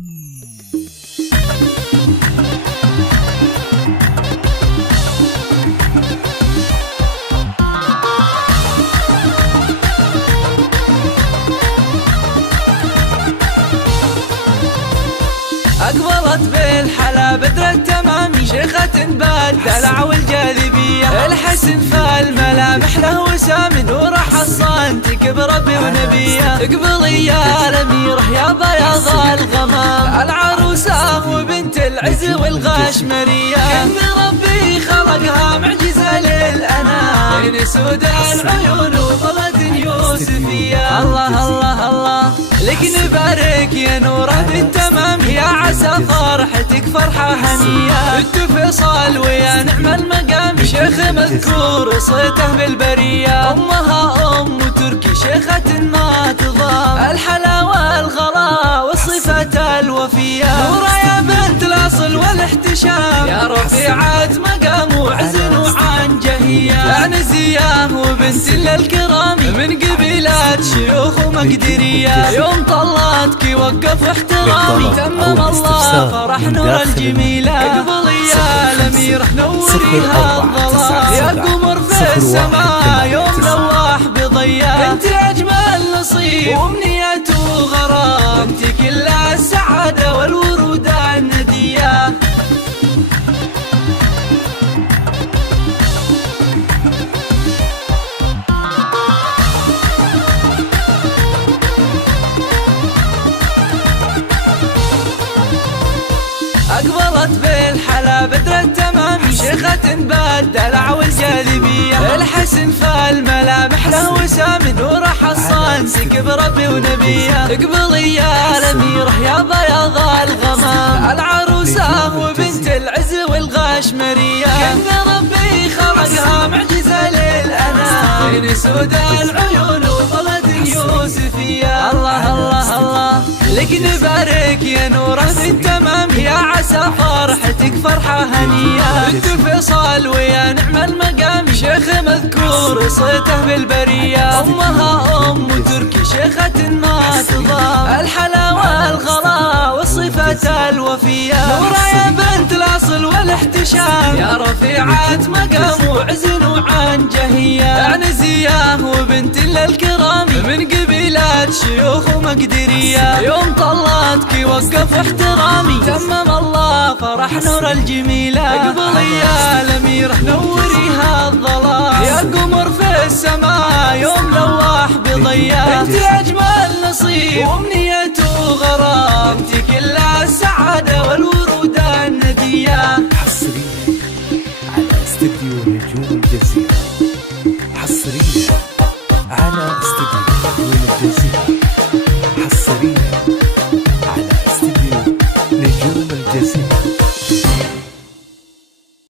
أقبلت بالحلا بدر التمام شيخة بالدلع والجاذبية، الحسن فالملامح له وسام نور حصان تكبر بونبيه. اقبلي يا الأميرة يا بياض الغمام، العروسة وبنت العز والغاشمرية، كن ربي خلقها معجزة للأنام، بين سود العيون وطلة يوسفية. الله الله الله لك نبارك يا نوره بالتمام، يا عسى فرحتك فرحة هنية. بنت فيصل ويا نعم المقام، شيخ مذكور صيته بالبرية، أمها أم تركي شيخة ما تضام، الحلا والغلا والصفة الوفية. نورة يا بنت الأصل والاحتشام، يا رفيعة مقام وعز وعنجهية، يا نزية وبنت للكرام من قبيلات شيوخ ومقدرية. يوم طلاتك وقف احترامي، تمم الله فرح نور الجميلة. اقبلي يا الأميرة نوريها الظلام، يا قمر في السماء يوم لواح بضياء، انت أجمل نصيب وأمنية وغرام، انت كل السعادة والورود الندية. أقبلت بالحلا بدر التمام شيخة بالدلع والجاذبية، الحسن فالملامح له وسام نور حصان تكبر بونبيه. اقبلي يا الأميرة يا بياض الغمام، العروسة وبنت العز والغاشمرية، كن ربي خلقها معجزة للأنام، بين سود العيون وطلة يوسفية. الله الله الله لك نبارك يا نوره بالتمام، يا عسى فرحتك فرحة هنية. بنت فيصل ويا نعم المقام، شيخ مذكور صيته بالبرية، أمها أم تركي شيخة ما تضام، الحلا والغلا والصفة الوفية. نورة يا بنت الأصل والاحتشام، يا رفيعة مقام وعز وعنجهية، يا نزية وبنت للكرام من قبيلات شيوخ ومقدرية. يوم طلاتك وقف احترامي، تمم الله فرح نور الجميلة. اقبلي يا الأميرة نوريها الظلام، يا قمر في السماء يوم لواح بضياء، انت أجمل نصيب وأمنية وغرام، انت كل السعادة والورود الندية. حصريا على استديو نجوم الجزيرة، حصريا.